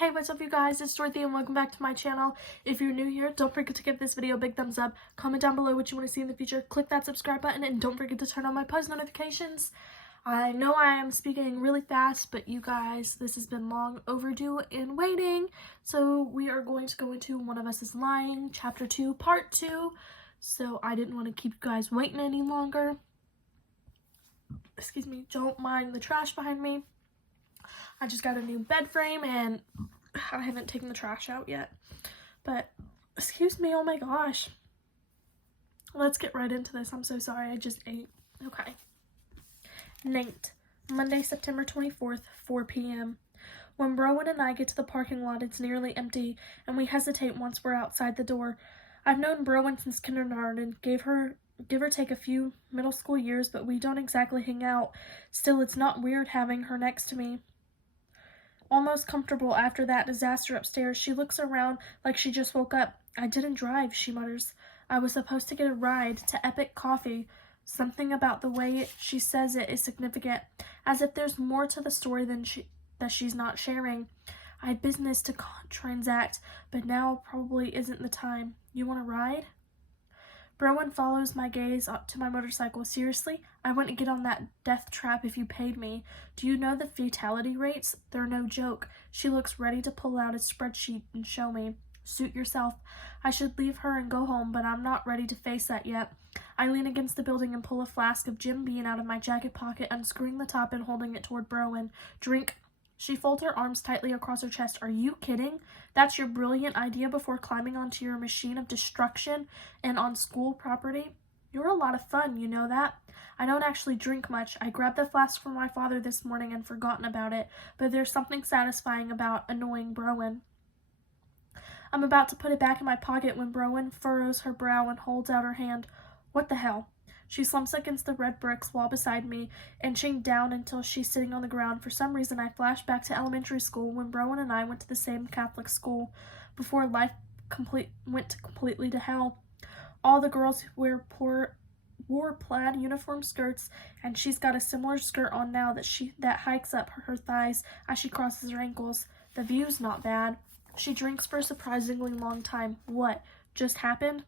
Hey, what's up you guys, it's Dorothy and welcome back to my channel. If you're new here, don't forget to give this video a big thumbs up, comment down below what you want to see in the future, click that subscribe button, and don't forget to turn on my post notifications. I know I am speaking really fast, but you guys, this has been long overdue and waiting. So we are going to go into One of Us is Lying, Chapter 2, Part 2. So I didn't want to keep you guys waiting any longer. Excuse me, don't mind the trash behind me. I just got a new bed frame and I haven't taken the trash out yet. But, excuse me, oh my gosh. Let's get right into this. I'm so sorry, I just ate. Okay. Nate, Monday, September 24th, 4 p.m. When Browen and I get to the parking lot, it's nearly empty, and we hesitate once we're outside the door. I've known Browen since kindergarten, give or take a few middle school years, but we don't exactly hang out. Still, it's not weird having her next to me. Almost comfortable after that disaster upstairs, she looks around like she just woke up. I didn't drive, she mutters. I was supposed to get a ride to Epic Coffee. Something about the way she says it is significant, as if there's more to the story than that she's not sharing. I had business to transact, but now probably isn't the time. You want a ride? Browen follows my gaze up to my motorcycle. Seriously? I wouldn't get on that death trap if you paid me. Do you know the fatality rates? They're no joke. She looks ready to pull out a spreadsheet and show me. Suit yourself. I should leave her and go home, but I'm not ready to face that yet. I lean against the building and pull a flask of Jim Beam out of my jacket pocket, unscrewing the top and holding it toward Browen. Drink. She folds her arms tightly across her chest. Are you kidding? That's your brilliant idea before climbing onto your machine of destruction and on school property? You're a lot of fun, you know that? I don't actually drink much. I grabbed the flask from my father this morning and forgotten about it, but there's something satisfying about annoying Browen. I'm about to put it back in my pocket when Browen furrows her brow and holds out her hand. What the hell? She slumps against the red bricks wall beside me, inching down until she's sitting on the ground. For some reason, I flash back to elementary school when Browen and I went to the same Catholic school before life went completely to hell. All the girls wore plaid uniform skirts, and she's got a similar skirt on now that hikes up her thighs as she crosses her ankles. The view's not bad. She drinks for a surprisingly long time. What just happened?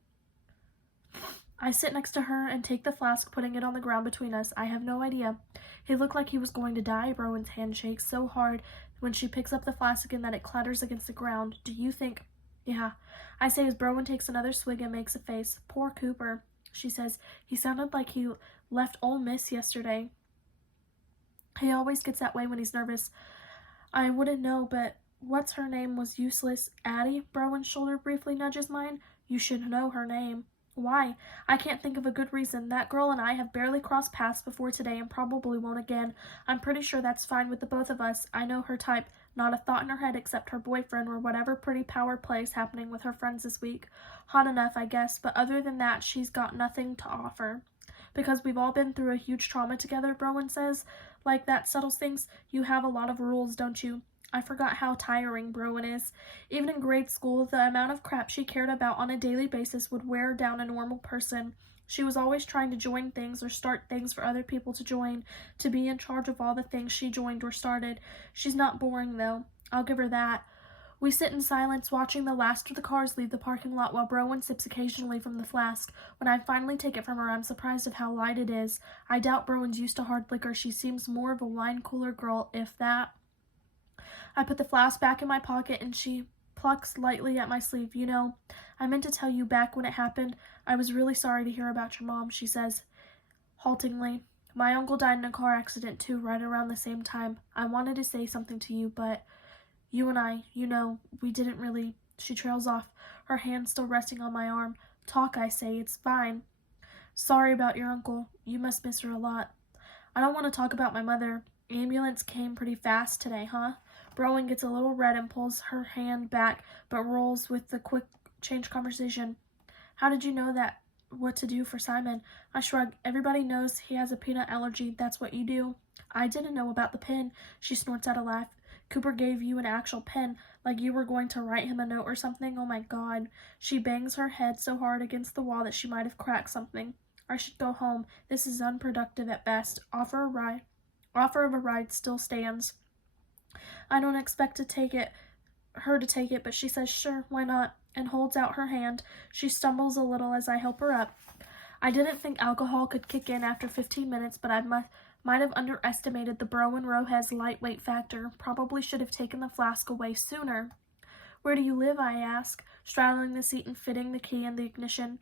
I sit next to her and take the flask, putting it on the ground between us. I have no idea. He looked like he was going to die. Browen's hand shakes so hard when she picks up the flask again that it clatters against the ground. Do you think? Yeah. I say as Browen takes another swig and makes a face. Poor Cooper, she says. He sounded like he left Ole Miss yesterday. He always gets that way when he's nervous. I wouldn't know, but what's her name was useless. Addie? Browen's shoulder briefly nudges mine. You should know her name. Why? I can't think of a good reason. That girl and I have barely crossed paths before today and probably won't again. I'm pretty sure that's fine with the both of us. I know her type. Not a thought in her head except her boyfriend or whatever pretty power play is happening with her friends this week. Hot enough, I guess, but other than that, she's got nothing to offer. Because we've all been through a huge trauma together, Browen says. Like that settles things. You have a lot of rules, don't you? I forgot how tiring Browen is. Even in grade school, the amount of crap she cared about on a daily basis would wear down a normal person. She was always trying to join things or start things for other people to join, to be in charge of all the things she joined or started. She's not boring, though. I'll give her that. We sit in silence, watching the last of the cars leave the parking lot while Browen sips occasionally from the flask. When I finally take it from her, I'm surprised at how light it is. I doubt Browen's used to hard liquor. She seems more of a wine cooler girl, if that. I put the flask back in my pocket and she plucks lightly at my sleeve. You know, I meant to tell you back when it happened. I was really sorry to hear about your mom, she says, haltingly. My uncle died in a car accident too, right around the same time. I wanted to say something to you, but you and I, you know, we didn't really. She trails off, her hand still resting on my arm. Talk, I say, it's fine. Sorry about your uncle. You must miss her a lot. I don't want to talk about my mother. Ambulance came pretty fast today, huh? Browen gets a little red and pulls her hand back, but rolls with the quick change conversation. How did you know that? What to do for Simon? I shrug. Everybody knows he has a peanut allergy. That's what you do. I didn't know about the pen. She snorts out a laugh. Cooper gave you an actual pen, like you were going to write him a note or something? Oh my God. She bangs her head so hard against the wall that she might have cracked something. I should go home. This is unproductive at best. Offer of a ride still stands. I don't expect to take it, her to take it, but she says, "Sure, why not?" and holds out her hand. She stumbles a little as I help her up. I didn't think alcohol could kick in after 15 minutes, but I might have underestimated the Bro and Rohez lightweight factor. Probably should have taken the flask away sooner. "Where do you live?" I ask, straddling the seat and fitting the key in the ignition.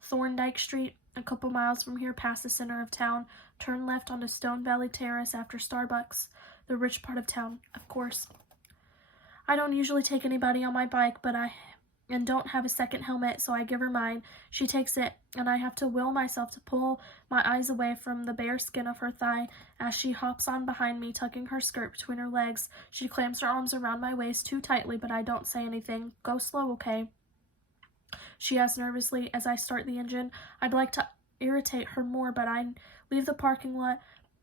"Thorndike Street, a couple miles from here past the center of town. Turn left onto Stone Valley Terrace after Starbucks. The rich part of town, of course." I don't usually take anybody on my bike, and don't have a second helmet, so I give her mine. She takes it, and I have to will myself to pull my eyes away from the bare skin of her thigh as she hops on behind me, tucking her skirt between her legs. She clamps her arms around my waist too tightly, but I don't say anything. "Go slow, okay?" she asks nervously as I start the engine. I'd like to irritate her more, but I leave the parking lot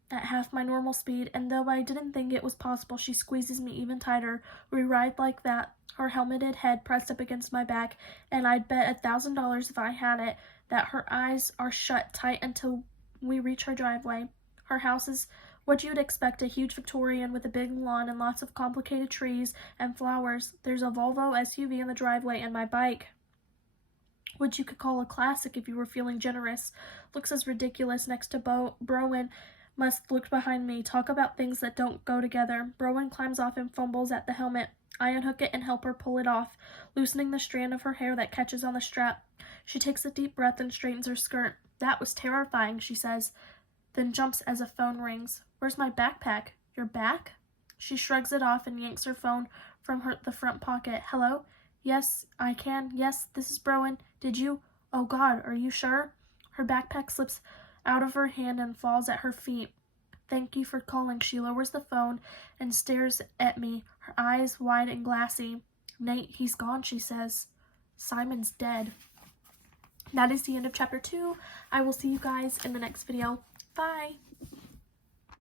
at half my normal speed, and though I didn't think it was possible, she squeezes me even tighter. We ride like that, her helmeted head pressed up against my back, and I'd bet $1,000 if I had it that her eyes are shut tight until we reach her driveway. Her house is what you'd expect, a huge Victorian with a big lawn and lots of complicated trees and flowers. There's a Volvo SUV in the driveway, and my bike, which you could call a classic if you were feeling generous, looks as ridiculous next to Browen. Must look behind me. Talk about things that don't go together. Browen climbs off and fumbles at the helmet. I unhook it and help her pull it off, loosening the strand of her hair that catches on the strap. She takes a deep breath and straightens her skirt. "That was terrifying," she says, then jumps as a phone rings. "Where's my backpack?" "Your back?" She shrugs it off and yanks her phone from the front pocket. "Hello? Yes, I can. Yes, this is Browen. Did you? Oh God, are you sure?" Her backpack slips out of her hand and falls at her feet. "Thank you for calling." She lowers the phone and stares at me, her eyes wide and glassy. "Nate, he's gone," she says. "Simon's dead." That is the end of chapter 2. I will see you guys in the next video. Bye!